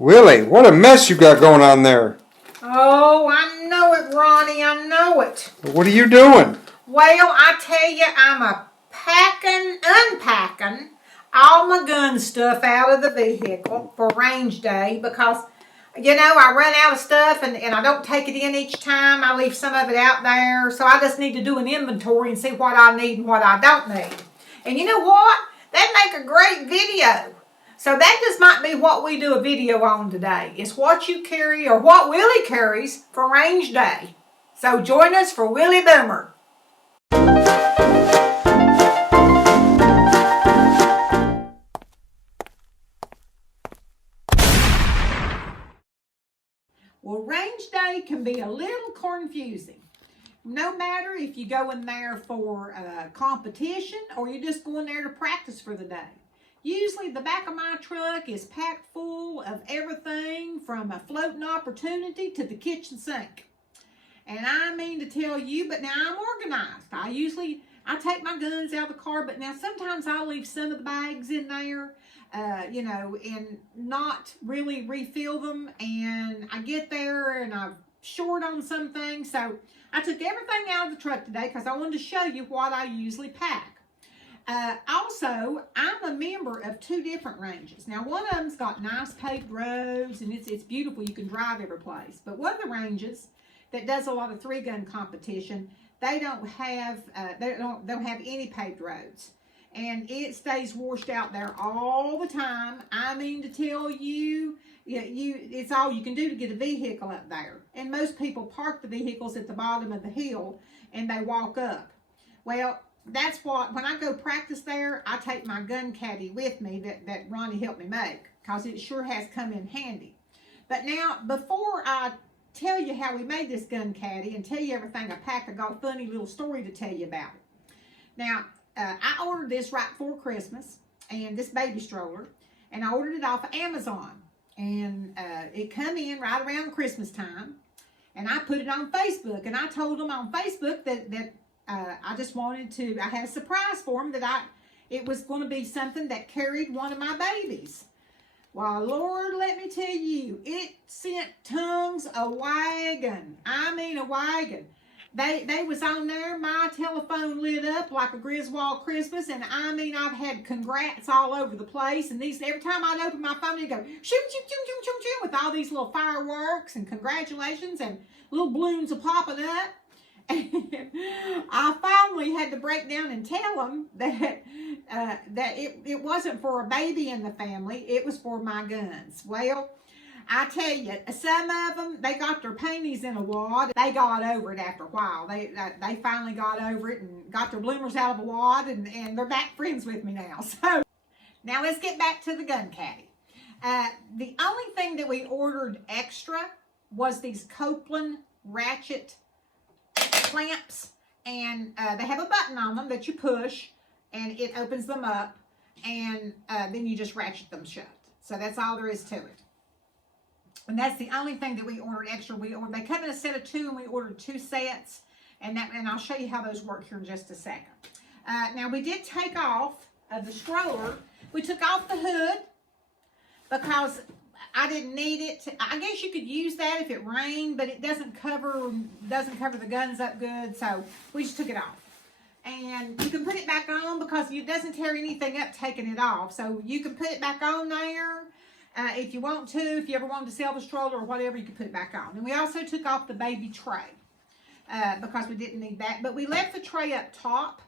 Willie, what a mess you got going on there. Oh, I know it, Ronnie. I know it. What are you doing? Well, I tell you, I'm unpacking all my gun stuff out of the vehicle for range day because, I run out of stuff and I don't take it in each time. I leave some of it out there. So I just need to do an inventory and see what I need and what I don't need. And you know what? That'd make a great video. So that just might be what we do a video on today. It's what you carry or what Willie carries for range day. So join us for Willie Boomer. Well, range day can be a little confusing. No matter if you go in there for a competition or you're just going there to practice for the day. Usually the back of my truck is packed full of everything from a floating opportunity to the kitchen sink. And I mean to tell you, but now I'm organized. I take my guns out of the car, but now sometimes I'll leave some of the bags in there, and not really refill them. And I get there and I'm short on some things. So I took everything out of the truck today because I wanted to show you what I usually pack. Also, I'm a member of 2 different ranges. Now, one of them's got nice paved roads, and it's beautiful. You can drive every place. But one of the ranges that does a lot of 3-gun competition, they don't have any paved roads, and it stays washed out there all the time. I mean to tell you, it's all you can do to get a vehicle up there. And most people park the vehicles at the bottom of the hill, and they walk up. Well, that's what, when I go practice there, I take my Gun Caddy with me that Ronnie helped me make, because it sure has come in handy. But now, before I tell you how we made this Gun Caddy and tell you everything I packed, I got a funny little story to tell you about it. Now, I ordered this right before Christmas, and this baby stroller, and I ordered it off of Amazon. And it come in right around Christmas time, and I put it on Facebook, and I told them on Facebook that I just wanted to, I had a surprise for them it was going to be something that carried one of my babies. Well, Lord, let me tell you, it sent tongues a-wagging. I mean a wagon. They was on there, my telephone lit up like a Griswold Christmas, and I mean, I've had congrats all over the place, and every time I'd open my phone, it'd go, shoot, shoot, shoot, shoot, shoot, shoot, with all these little fireworks and congratulations, and little balloons are popping up. And I finally had to break down and tell them that it wasn't for a baby in the family. It was for my guns. Well, I tell you, some of them, they got their panties in a wad. They got over it after a while. They finally got over it and got their bloomers out of a wad, and they're back friends with me now. So now let's get back to the Gun Caddy. The only thing that we ordered extra was these Copeland ratchet clamps, and they have a button on them that you push and it opens them up, and then you just ratchet them shut. So that's all there is to it. And that's the only thing that we ordered extra. They come in a set of 2, and we ordered 2 sets, and I'll show you how those work here in just a second. Now we did take off the stroller. We took off the hood because I didn't need it. I guess you could use that if it rained, but it doesn't cover the guns up good, so we just took it off. And you can put it back on because it doesn't tear anything up taking it off. So you can put it back on there if you want to. If you ever wanted to sell the stroller or whatever, you can put it back on. And we also took off the baby tray because we didn't need that. But we left the tray up top.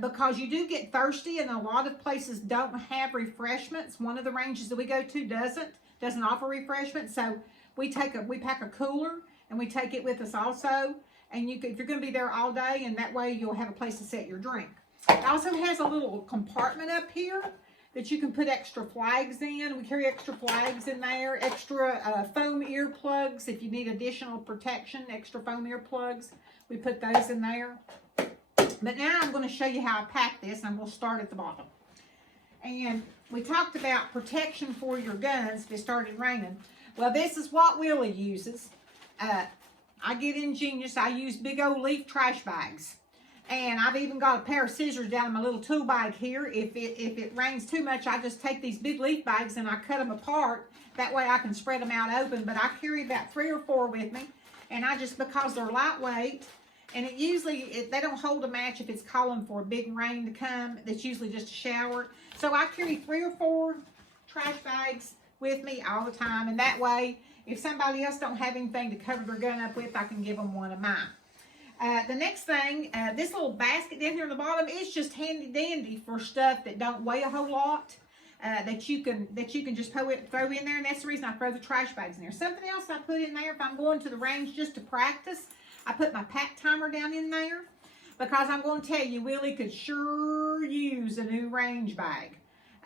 Because you do get thirsty, and a lot of places don't have refreshments. One of the ranges that we go to doesn't offer refreshments, so we pack a cooler and we take it with us also. And if you're going to be there all day, and that way you'll have a place to set your drink. It also has a little compartment up here that you can put extra flags in. We carry extra flags in there, extra foam earplugs if you need additional protection. Extra foam earplugs, we put those in there. But now I'm going to show you how I pack this, and I'm going to start at the bottom. And we talked about protection for your guns if it started raining. Well, this is what Willie uses. I get ingenious. I use big old leaf trash bags. And I've even got a pair of scissors down in my little tool bag here. If it rains too much, I just take these big leaf bags and I cut them apart. That way I can spread them out open. But I carry about 3 or 4 with me. And I just, because they're lightweight, and it usually, they don't hold a match if it's calling for a big rain to come. That's usually just a shower. So I carry 3 or 4 trash bags with me all the time. And that way, if somebody else don't have anything to cover their gun up with, I can give them one of mine. The next thing, this little basket down here on the bottom, it's just handy dandy for stuff that don't weigh a whole lot. That you can just throw in there, and that's the reason I throw the trash bags in there. Something else I put in there, if I'm going to the range just to practice, I put my pack timer down in there, because I'm going to tell you, Willie could sure use a new range bag.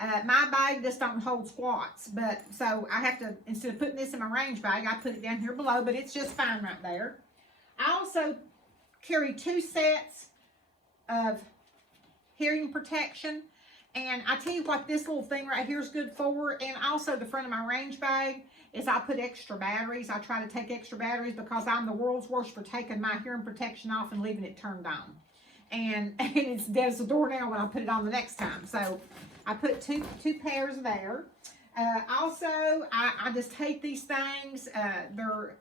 My bag just don't hold squats, but so I have to, instead of putting this in my range bag, I put it down here below, but it's just fine right there. I also carry 2 sets of hearing protection. And I tell you what this little thing right here is good for, and also the front of my range bag, is I put extra batteries. I try to take extra batteries because I'm the world's worst for taking my hearing protection off and leaving it turned on. And it's dead as a doornail when I put it on the next time. So I put two pairs there. Also, I just hate these things. They're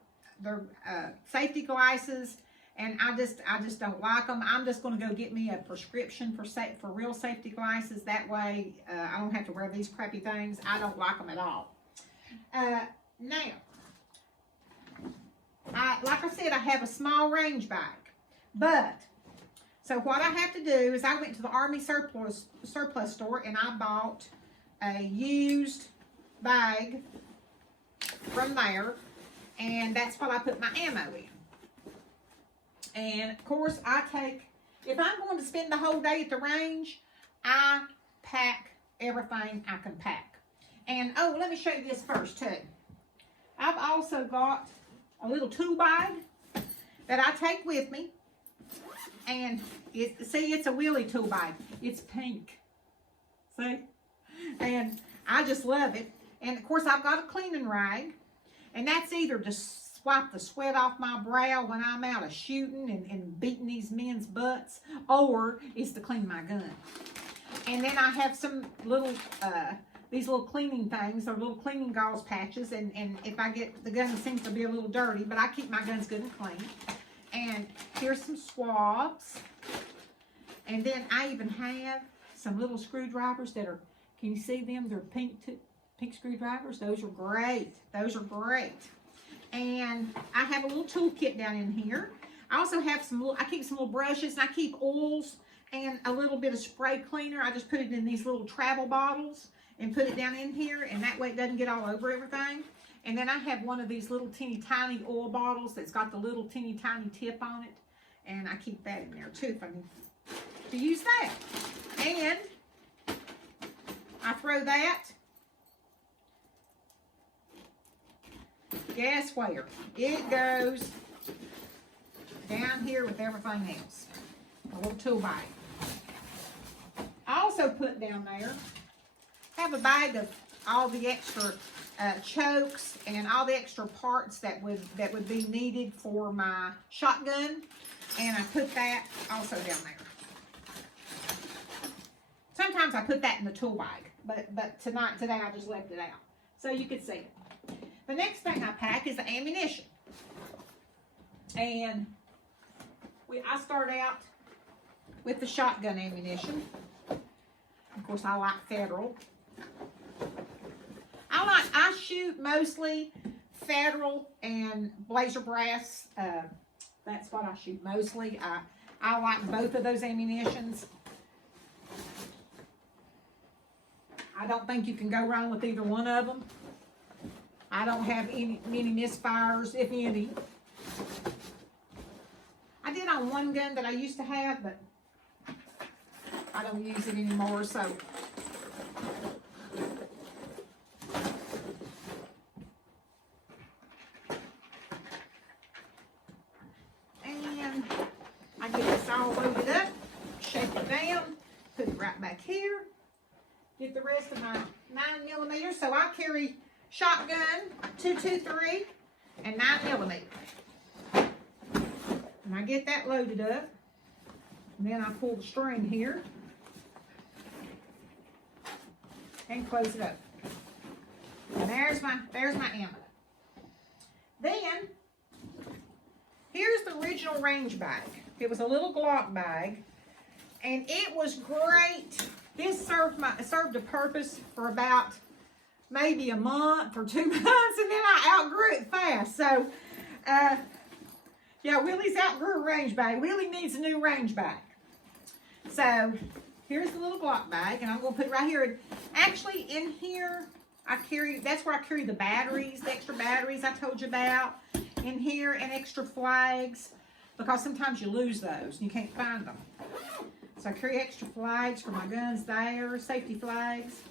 safety glasses. And I just don't like them. I'm just going to go get me a prescription for real safety glasses. That way, I don't have to wear these crappy things. I don't like them at all. Now, like I said, I have a small range bag. But, so what I have to do is I went to the Army surplus store and I bought a used bag from there. And that's what I put my ammo in. And, of course, if I'm going to spend the whole day at the range, I pack everything I can pack. And, oh, let me show you this first, too. I've also got a little tool bag that I take with me. And, it's a Willie tool bag. It's pink. See? And I just love it. And, of course, I've got a cleaning rag. And that's either just wipe the sweat off my brow when I'm out of shooting and beating these men's butts, or it's to clean my gun. And then I have some little, these little cleaning things, or little cleaning gauze patches, and if I get, the gun seems to be a little dirty, but I keep my guns good and clean. And here's some swabs. And then I even have some little screwdrivers that are, can you see them? They're pink screwdrivers. Those are great. Those are great. And I have a little toolkit down in here. I also have I keep some little brushes, and I keep oils and a little bit of spray cleaner. I just put it in these little travel bottles and put it down in here, and that way it doesn't get all over everything. And then I have one of these little teeny tiny oil bottles that's got the little teeny tiny tip on it, and I keep that in there too if I need to use that. And I throw that. Guess where? It goes down here with everything else. A little tool bag. I also put down there, have a bag of all the extra chokes and all the extra parts that would be needed for my shotgun, and I put that also down there. Sometimes I put that in the tool bag, but today I just left it out so you could see it. The next thing I pack is the ammunition. And I start out with the shotgun ammunition. Of course, I like Federal. I shoot mostly Federal and Blazer Brass. That's what I shoot mostly. I like both of those ammunitions. I don't think you can go wrong with either one of them. I don't have many misfires, if any. I did on one gun that I used to have, but I don't use it anymore, so. And I get this all loaded up, shake it down, put it right back here. Get the rest of my 9mm. So I carry shotgun, 223, and 9mm. And I get that loaded up. And then I pull the string here and close it up. And there's my ammo. Then, here's the original range bag. It was a little Glock bag, and it was great. This served a purpose for about maybe a month or 2 months, and then I outgrew it fast. So, yeah, Willie's outgrew a range bag. Willie needs a new range bag. So, here's the little Glock bag, and I'm going to put it right here. Actually, in here, that's where I carry the batteries, the extra batteries I told you about. In here, and extra flags, because sometimes you lose those and you can't find them. So I carry extra flags for my guns there, safety flags.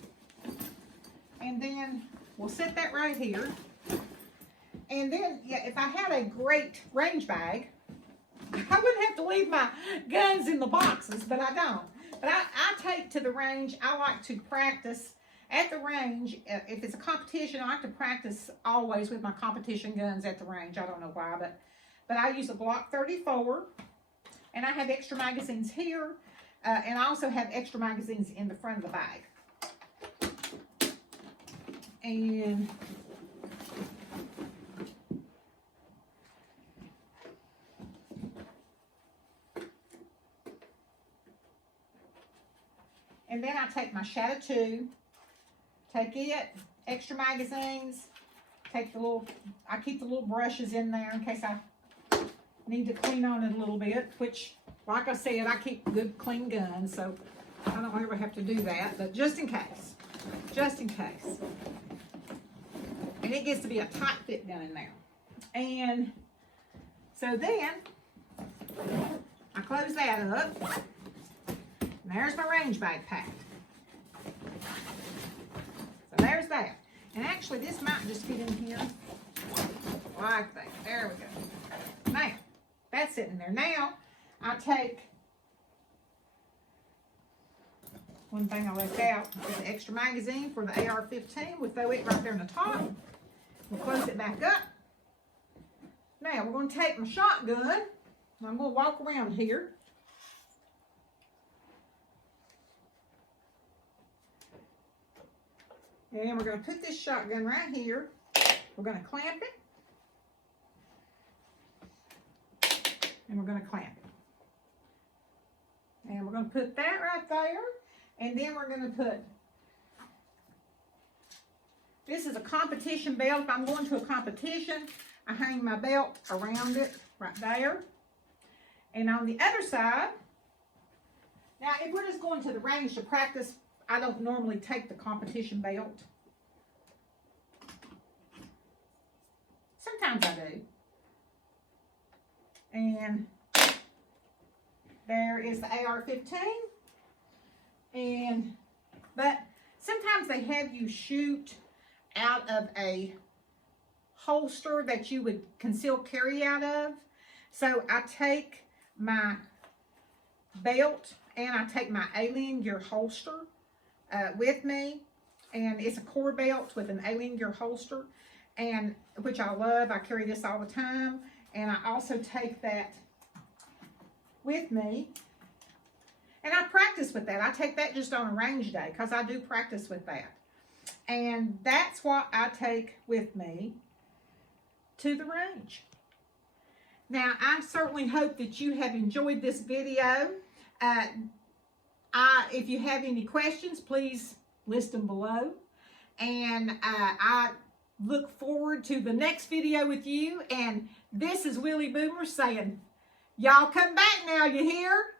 And then we'll set that right here. And then, yeah, if I had a great range bag, I wouldn't have to leave my guns in the boxes, but I don't. But I take to the range. I like to practice at the range. If it's a competition, I like to practice always with my competition guns at the range. I don't know why, but I use a Glock 34, and I have extra magazines here, and I also have extra magazines in the front of the bag. And then I take my Shadow 2, take it, extra magazines, I keep the little brushes in there in case I need to clean on it a little bit, which, like I said, I keep good clean guns, so I don't ever have to do that, but just in case. And it gets to be a tight fit gun in there. And so then, I close that up. And there's my range bag packed. So there's that. And actually, this might just fit in here like that. There we go. Now, that's sitting there. Now, I take one thing I left out is the extra magazine for the AR-15. We'll throw it right there in the top. We'll close it back up. Now, we're going to take my shotgun. I'm going to walk around here. And we're going to put this shotgun right here. We're going to clamp it. And we're going to clamp it. And we're going to put that right there. And then we're going to put, this is a competition belt. If I'm going to a competition, I hang my belt around it right there. And on the other side, now if we're just going to the range to practice, I don't normally take the competition belt. Sometimes I do. And there is the AR-15. But sometimes they have you shoot out of a holster that you would conceal carry out of. So I take my belt and I take my Alien Gear holster with me, and it's a core belt with an Alien Gear holster, and which I love. I carry this all the time, and I also take that with me, and I practice with that. I take that just on a range day because I do practice with that, and that's what I take with me to the range. Now, I certainly hope that you have enjoyed this video. If you have any questions, please list them below. And I look forward to the next video with you. And this is Willie Boomer saying, y'all come back now, you hear?